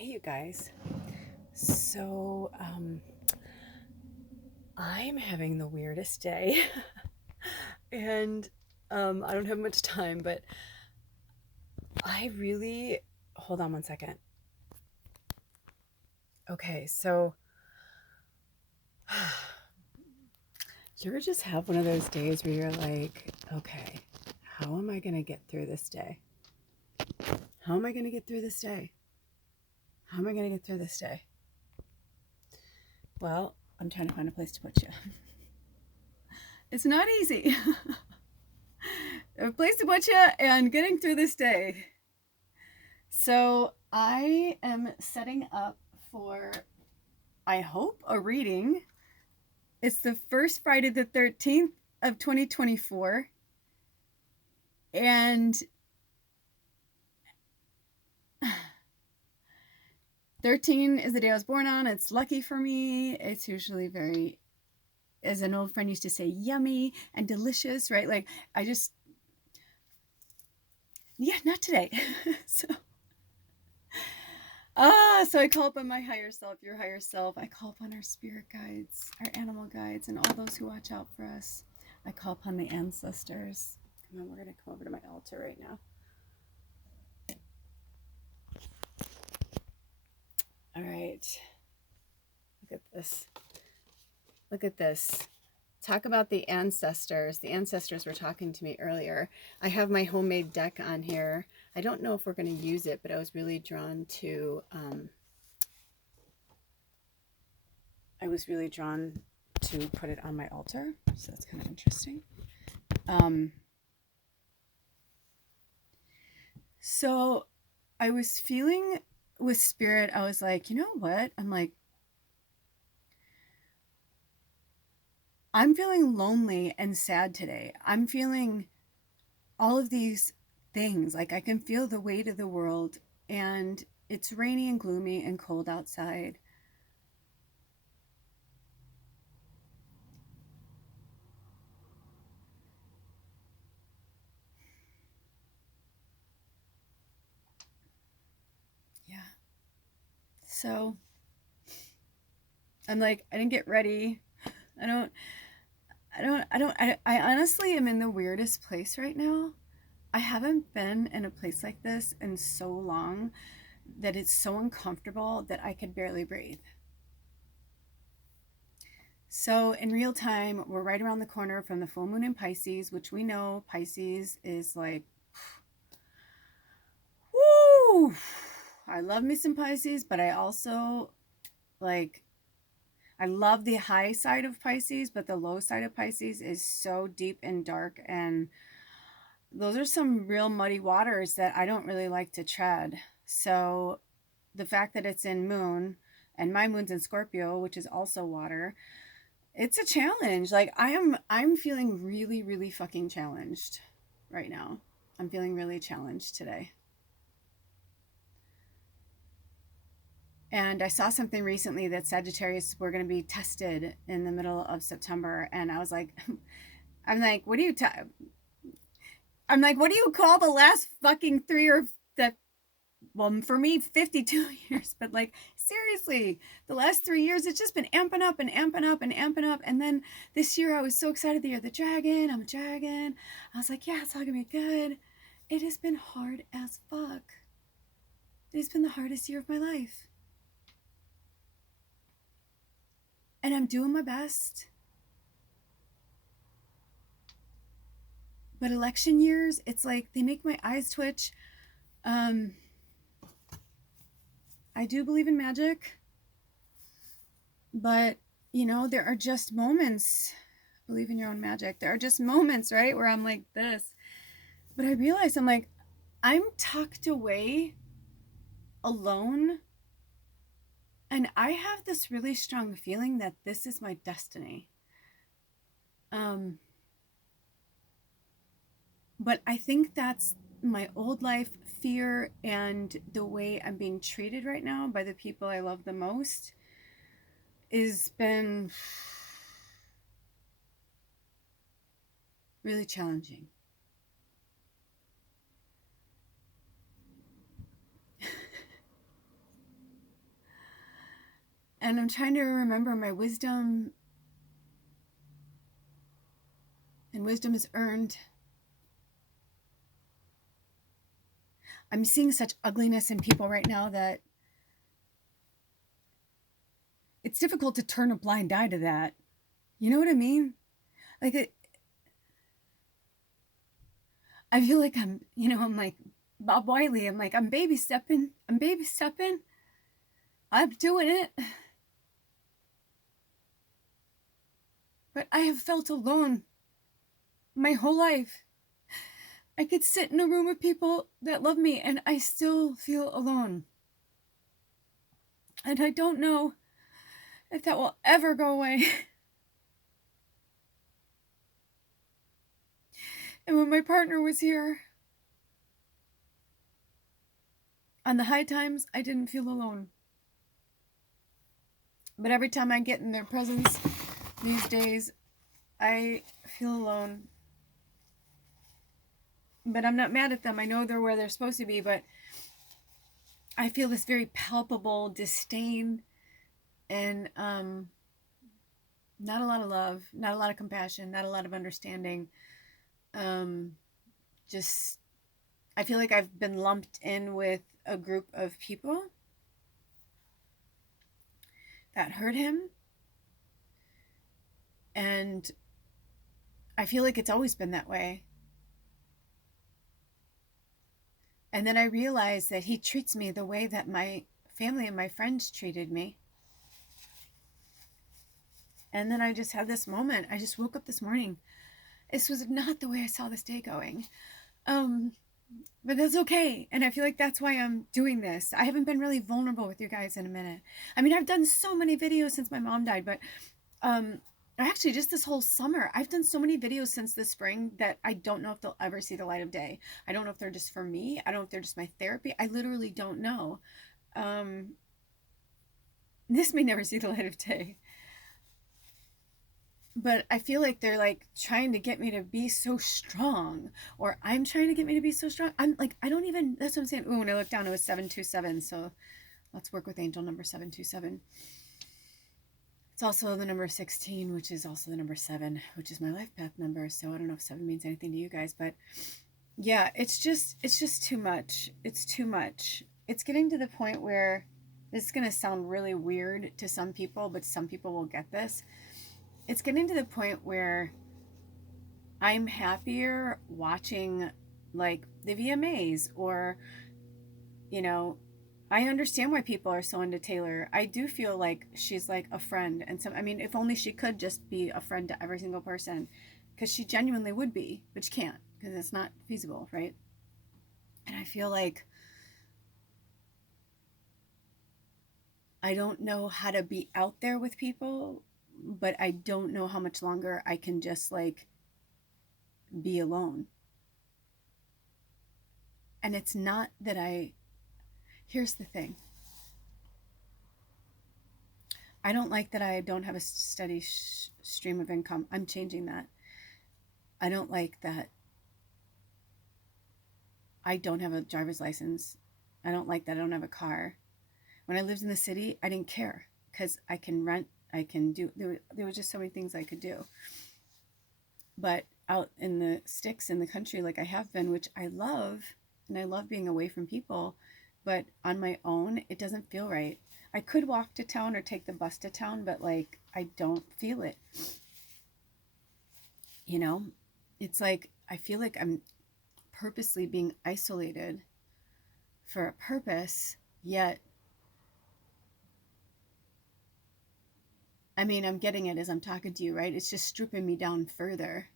Hey, you guys. So, I'm having the weirdest day, and I don't have much time, but I really hold on one second. Okay, so you ever just have one of those days where you're like, okay, how am I gonna get through this day? How am I gonna get through this day? How am I gonna get through this day? Well, I'm trying to find a place to put you. It's not easy. A place to put you and getting through this day. So I am setting up for, I hope, a reading. It's the first Friday the 13th of 2024. And 13 is the day I was born on. It's lucky for me. It's usually very, as an old friend used to say, yummy and delicious, right? Like, yeah, not today. so so I call upon my higher self, your higher self. I call upon our spirit guides, our animal guides, and all those who watch out for us. I call upon the ancestors. Come on, we're going to come over to my altar right now. All right. Look at this. Look at this. Talk about the ancestors. The ancestors were talking to me earlier. I have my homemade deck on here. I don't know if we're going to use it, but I was really drawn to put it on my altar. So that's kind of interesting. So I was feeling with spirit, I was like, you know what? I'm feeling lonely and sad today. I'm feeling all of these things. Like I can feel the weight of the world, and it's rainy and gloomy and cold outside. Yeah. So I'm like, I didn't get ready. I honestly am in the weirdest place right now. I haven't been in a place like this in so long that it's so uncomfortable that I could barely breathe. So in real time, we're right around the corner from the full moon in Pisces, which we know Pisces is like, whoo! I love me some Pisces, but I also like, I love the high side of Pisces, but the low side of Pisces is so deep and dark. And those are some real muddy waters that I don't really like to tread. So the fact that it's in moon, and my moon's in Scorpio, which is also water, it's a challenge. Like I'm feeling really, really fucking challenged right now. I'm feeling really challenged today. And I saw something recently that Sagittarius were going to be tested in the middle of September, and I was like, I'm like, I'm like, what do you call the last fucking three or that? Well, for me, 52 years, but like, seriously, the last 3 years, it's just been amping up and amping up and amping up. And then this year, I was so excited the year of the dragon. I'm a dragon. I was like, yeah, it's all gonna be good. It has been hard as fuck. It has been the hardest year of my life. And I'm doing my best. But election years, it's like they make my eyes twitch. I do believe in magic, but there are just moments. Believe in your own magic. There are just moments, right, where I'm like this. But I realize I'm tucked away alone, and I have this really strong feeling that this is my destiny. But I think that's my old life fear and the way I'm being treated right now by the people I love the most has been really challenging. And I'm trying to remember my wisdom, and wisdom is earned. I'm seeing such ugliness in people right now that it's difficult to turn a blind eye to that. You know what I mean? Like, I feel like I'm like Bob Wiley. I'm like, I'm baby stepping. I'm baby stepping. I'm doing it. But I have felt alone my whole life. I could sit in a room with people that love me and I still feel alone. And I don't know if that will ever go away. And when my partner was here, on the high times, I didn't feel alone. But every time I get in their presence these days, I feel alone. But I'm not mad at them. I know they're where they're supposed to be, but I feel this very palpable disdain and not a lot of love, not a lot of compassion, not a lot of understanding. Just, I feel like I've been lumped in with a group of people that hurt him. And I feel like it's always been that way. And then I realized that he treats me the way that my family and my friends treated me. And then I just had this moment. I just woke up this morning. This was not the way I saw this day going. But that's okay. And I feel like that's why I'm doing this. I haven't been really vulnerable with you guys in a minute. I mean, I've done so many videos since my mom died, but actually just this whole summer, I've done so many videos since this spring that I don't know if they'll ever see the light of day. I don't know if they're just for me. I don't know if they're just my therapy. I literally don't know. This may never see the light of day. But I feel like they're like trying to get me to be so strong, or I'm trying to get me to be so strong. I'm like, I don't even, that's what I'm saying. Ooh, when I looked down, it was 727. So let's work with angel number 727. It's also the number 16, which is also the number 7, which is my life path number. So I don't know if 7 means anything to you guys, but yeah, it's just too much. It's too much. It's getting to the point where this is going to sound really weird to some people, but some people will get this. It's getting to the point where I'm happier watching like the VMAs, or, you know, I understand why people are so into Taylor. I do feel like she's like a friend. And some, I mean, if only she could just be a friend to every single person, because she genuinely would be, but she can't because it's not feasible, right? And I feel like I don't know how to be out there with people, but I don't know how much longer I can just like be alone. And it's not that here's the thing. I don't like that I don't have a steady stream of income. I'm changing that. I don't like that I don't have a driver's license. I don't like that I don't have a car. When I lived in the city, I didn't care because I can rent, I can do, there were just so many things I could do. But out in the sticks in the country, like I have been, which I love, and I love being away from people, but on my own, it doesn't feel right. I could walk to town or take the bus to town, but like I don't feel it. You know, it's like I feel like I'm purposely being isolated for a purpose, yet I mean, I'm getting it as I'm talking to you, right? It's just stripping me down further.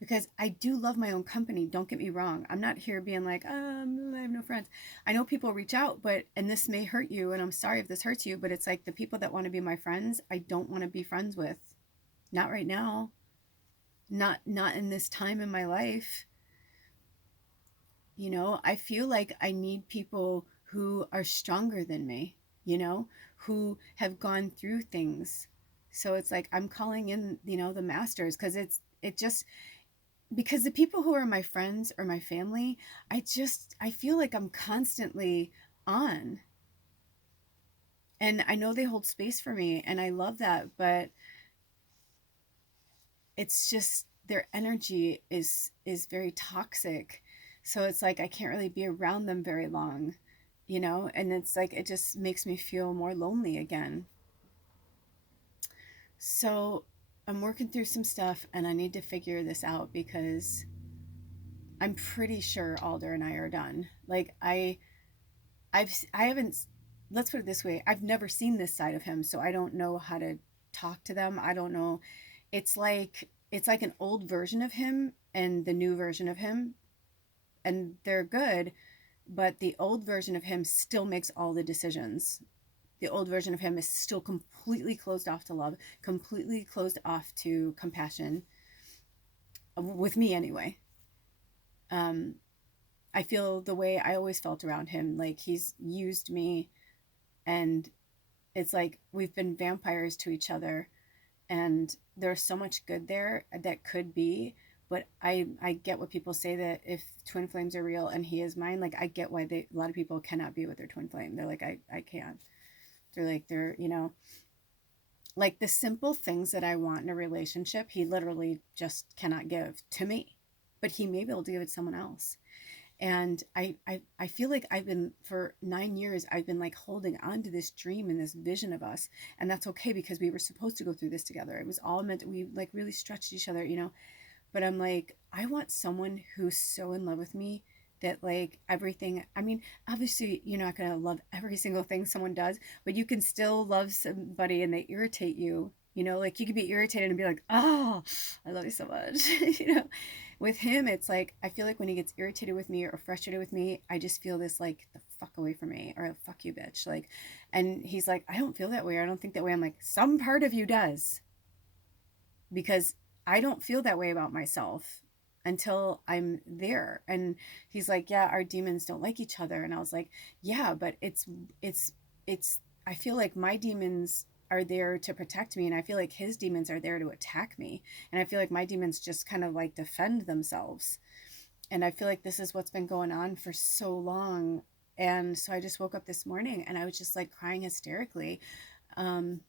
Because I do love my own company. Don't get me wrong. I'm not here being like, I have no friends. I know people reach out, but, and this may hurt you, and I'm sorry if this hurts you, but it's like the people that want to be my friends, I don't want to be friends with. Not right now. Not in this time in my life. You know, I feel like I need people who are stronger than me, you know, who have gone through things. So it's like I'm calling in, you know, the masters, because because the people who are my friends or my family, I feel like I'm constantly on. And I know they hold space for me and I love that, but it's just their energy is very toxic. So it's like I can't really be around them very long, you know? And it's like it just makes me feel more lonely again. So I'm working through some stuff and I need to figure this out because I'm pretty sure Alder and I are done. Like I haven't, let's put it this way, I've never seen this side of him, so I don't know how to talk to them. I don't know. It's like an old version of him and the new version of him, and they're good, but the old version of him still makes all the decisions. The old version of him is still completely closed off to love, completely closed off to compassion, with me anyway. Um, I feel the way I always felt around him, like he's used me, and it's like we've been vampires to each other, and there's so much good there that could be. But I get what people say, that if twin flames are real and he is mine, like I get why a lot of people cannot be with their twin flame. They're like, I can't. They're like, they're, like the simple things that I want in a relationship, he literally just cannot give to me, but he may be able to give it to someone else. And I feel like I've been, for 9 years, I've been like holding on to this dream and this vision of us. And that's okay because we were supposed to go through this together. It was all meant, we like really stretched each other, but I'm like, I want someone who's so in love with me that like everything, I mean, obviously you're not going to love every single thing someone does, but you can still love somebody and they irritate you. Like you could be irritated and be like, oh, I love you so much. With him, it's like, I feel like when he gets irritated with me or frustrated with me, I just feel this like, the fuck away from me, or fuck you, bitch. Like, and he's like, I don't feel that way. Or I don't think that way. I'm like, some part of you does, because I don't feel that way about myself until I'm there. And he's like, yeah, our demons don't like each other. And I was like, yeah, but it's, I feel like my demons are there to protect me. And I feel like his demons are there to attack me. And I feel like my demons just kind of like defend themselves. And I feel like this is what's been going on for so long. And so I just woke up this morning and I was just like crying hysterically. Um,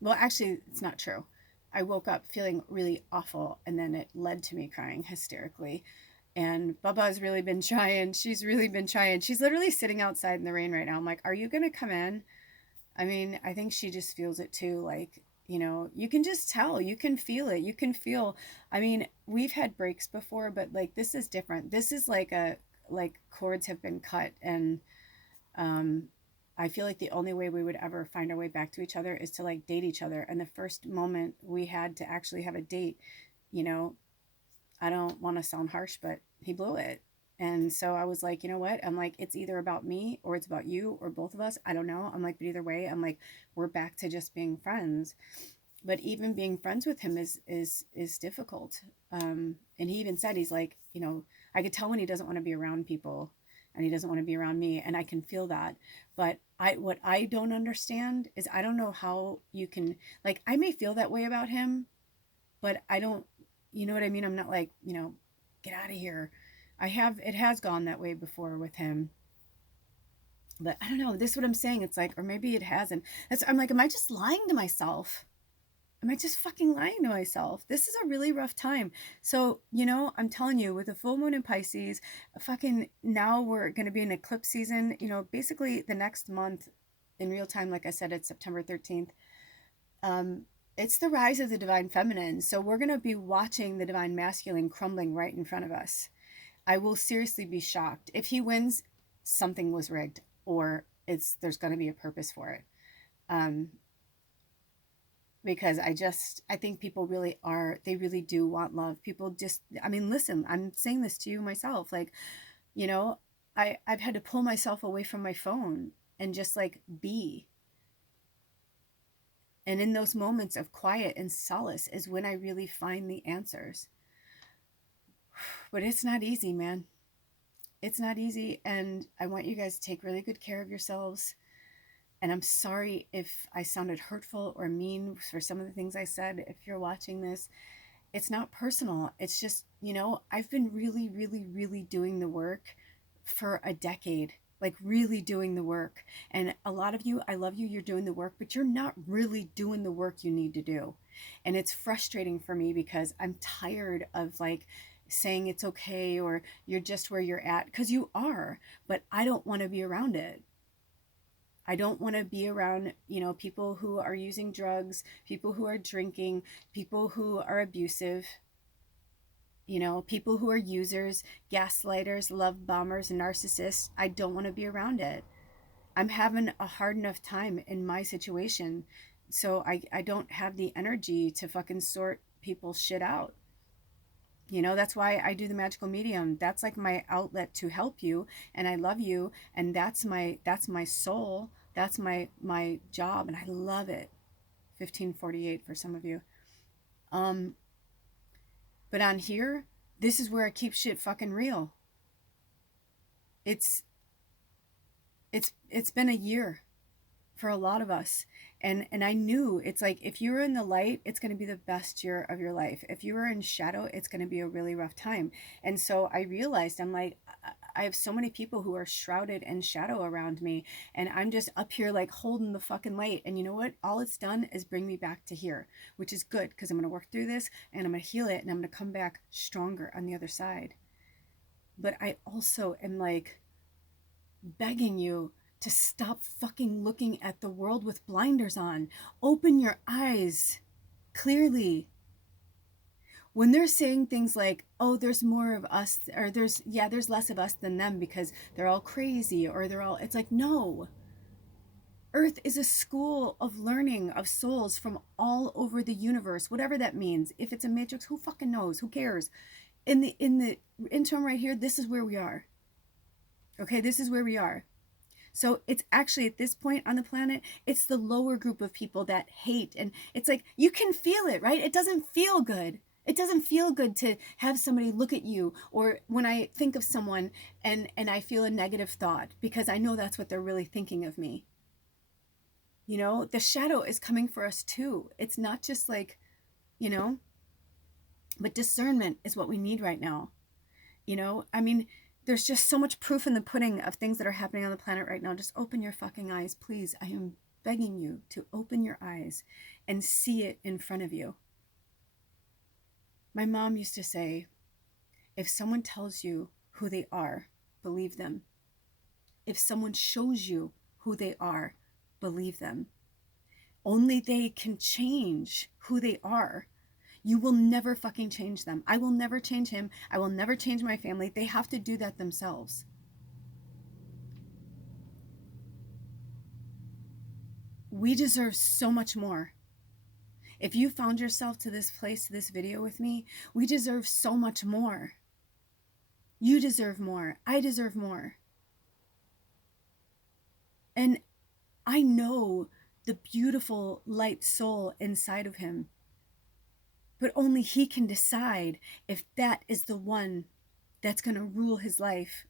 well, actually, it's not true. I woke up feeling really awful, and then it led to me crying hysterically. And Bubba's really been trying. She's really been trying. She's literally sitting outside in the rain right now. I'm like, are you going to come in? I mean, I think she just feels it too. Like, you can just tell. You can feel it. You can feel. I mean, we've had breaks before, but like, this is different. This is like cords have been cut, and um, I feel like the only way we would ever find our way back to each other is to like date each other. And the first moment we had to actually have a date, you know, I don't want to sound harsh, but he blew it. And so I was like, you know what? I'm like, it's either about me or it's about you or both of us. I don't know. I'm like, but either way, I'm like, we're back to just being friends. But even being friends with him is difficult. And he even said, he's like, I could tell when he doesn't want to be around people and he doesn't want to be around me, and I can feel that. But what I don't understand is I don't know how you can, like, I may feel that way about him, but I don't, you know what I mean? I'm not like, get out of here. It has gone that way before with him. But I don't know. This is what I'm saying. It's like, or maybe it hasn't. I'm like, am I just lying to myself? Am I just fucking lying to myself? This is a really rough time. So, I'm telling you, with a full moon in Pisces, fucking now we're going to be in eclipse season. Basically the next month in real time, like I said, it's September 13th. Um, it's the rise of the divine feminine. So we're going to be watching the divine masculine crumbling right in front of us. I will seriously be shocked. If he wins, something was rigged, or there's going to be a purpose for it. Um, because I think people they really do want love. People just, I mean, listen, I'm saying this to you myself. Like, you know, I've had to pull myself away from my phone and just like be. And in those moments of quiet and solace is when I really find the answers. But it's not easy, man. It's not easy. And I want you guys to take really good care of yourselves. And I'm sorry if I sounded hurtful or mean for some of the things I said. If you're watching this, it's not personal. It's just, I've been really, really, really doing the work for a decade. like really doing the work. And a lot of you, I love you, you're doing the work, but you're not really doing the work you need to do. And it's frustrating for me because I'm tired of like saying it's okay or you're just where you're at, because you are, but I don't want to be around it. I don't want to be around, people who are using drugs, people who are drinking, people who are abusive, people who are users, gaslighters, love bombers, and narcissists. I don't want to be around it. I'm having a hard enough time in my situation. So I don't have the energy to fucking sort people's shit out. That's why I do the magical medium. That's like my outlet to help you, and I love you, and that's my soul. That's my job, and I love it. 1548 for some of you. Um but on here, this is where I keep shit fucking real. It's it's been a year for a lot of us. And I knew, it's like, if you were in the light, it's going to be the best year of your life. If you were in shadow, it's going to be a really rough time. And so I realized, I'm like, I have so many people who are shrouded in shadow around me, and I'm just up here like holding the fucking light. And you know what? All it's done is bring me back to here, which is good, because I'm going to work through this and I'm going to heal it, and I'm going to come back stronger on the other side. But I also am like begging you to stop fucking looking at the world with blinders on. Open your eyes clearly. When they're saying things like, oh, there's more of us, or there's less of us than them because they're all crazy, or it's like, no. Earth is a school of learning of souls from all over the universe, whatever that means. If it's a matrix, who fucking knows? Who cares? In the interim right here, this is where we are. Okay, this is where we are. So it's actually, at this point on the planet, it's the lower group of people that hate. And it's like, you can feel it, right? It doesn't feel good. It doesn't feel good to have somebody look at you, or when I think of someone and I feel a negative thought, because I know that's what they're really thinking of me. The shadow is coming for us too. It's not just like, you know, but discernment is what we need right now. I mean, there's just so much proof in the pudding of things that are happening on the planet right now. Just open your fucking eyes, please. I am begging you to open your eyes and see it in front of you. My mom used to say, if someone tells you who they are, believe them. If someone shows you who they are, believe them. Only they can change who they are. You will never fucking change them. I will never change him. I will never change my family. They have to do that themselves. We deserve so much more. If you found yourself to this place, to this video with me, we deserve so much more. You deserve more. I deserve more. And I know the beautiful light soul inside of him. But only he can decide if that is the one that's going to rule his life.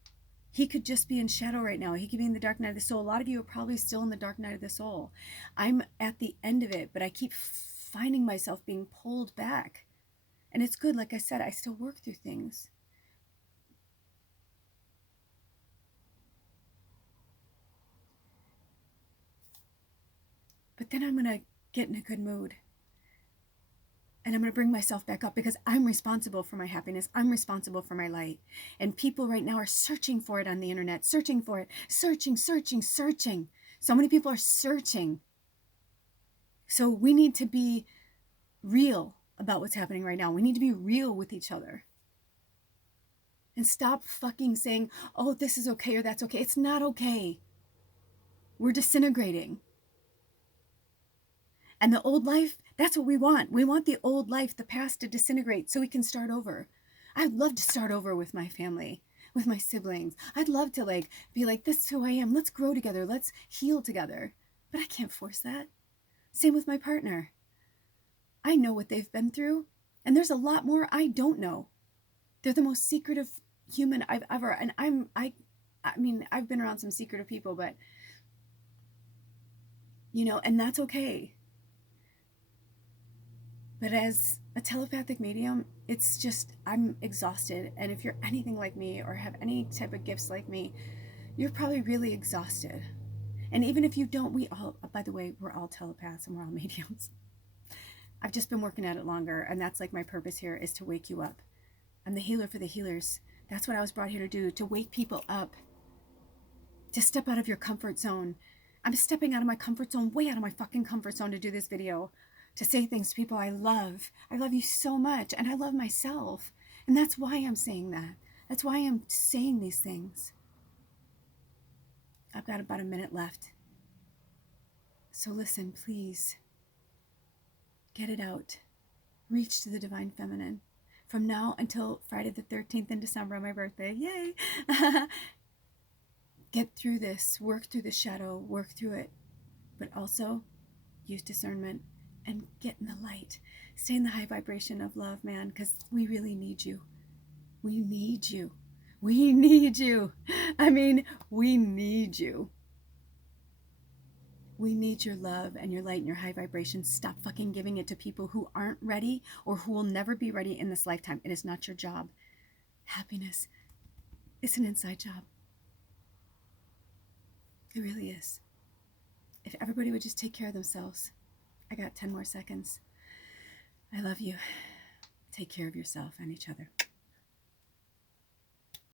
He could just be in shadow right now. He could be in the dark night of the soul. A lot of you are probably still in the dark night of the soul. I'm at the end of it, but I keep finding myself being pulled back. And it's good. Like I said, I still work through things. But then I'm going to get in a good mood. And I'm going to bring myself back up, because I'm responsible for my happiness. I'm responsible for my light. And people right now are searching for it on the internet, searching for it, searching. So many people are searching. So we need to be real about what's happening right now. We need to be real with each other. And stop fucking saying, oh, this is okay or that's okay. It's not okay. We're disintegrating. And the old life, that's what we want. We want the old life, the past, to disintegrate so we can start over. I'd love to start over with my family, with my siblings. I'd love to be like, this is who I am. Let's grow together. Let's heal together. But I can't force that. Same with my partner. I know what they've been through, and there's a lot more I don't know. They're the most secretive human I've ever, and I mean, I've been around some secretive people, but and that's okay. But as a telepathic medium, it's just, I'm exhausted. And if you're anything like me or have any type of gifts like me, you're probably really exhausted. And even if you don't, we all, by the way, we're all telepaths and we're all mediums. I've just been working at it longer, and that's like my purpose here, is to wake you up. I'm the healer for the healers. That's what I was brought here to do, to wake people up, to step out of your comfort zone. I'm stepping out of my comfort zone, way out of my fucking comfort zone, to do this video, to say things to people I love. I love you so much, and I love myself. And that's why I'm saying that. That's why I'm saying these things. I've got about a minute left. So listen, please. Get it out. Reach to the Divine Feminine. From now until Friday the 13th in December, my birthday. Yay! Get through this. Work through the shadow. Work through it. But also use discernment and get in the light. Stay in the high vibration of love, man, because we really need you. We need you. We need you. I mean, we need you. We need your love and your light and your high vibration. Stop fucking giving it to people who aren't ready or who will never be ready in this lifetime. It is not your job. Happiness is an inside job. It really is. If everybody would just take care of themselves. I got 10 more seconds. I love you. Take care of yourself and each other.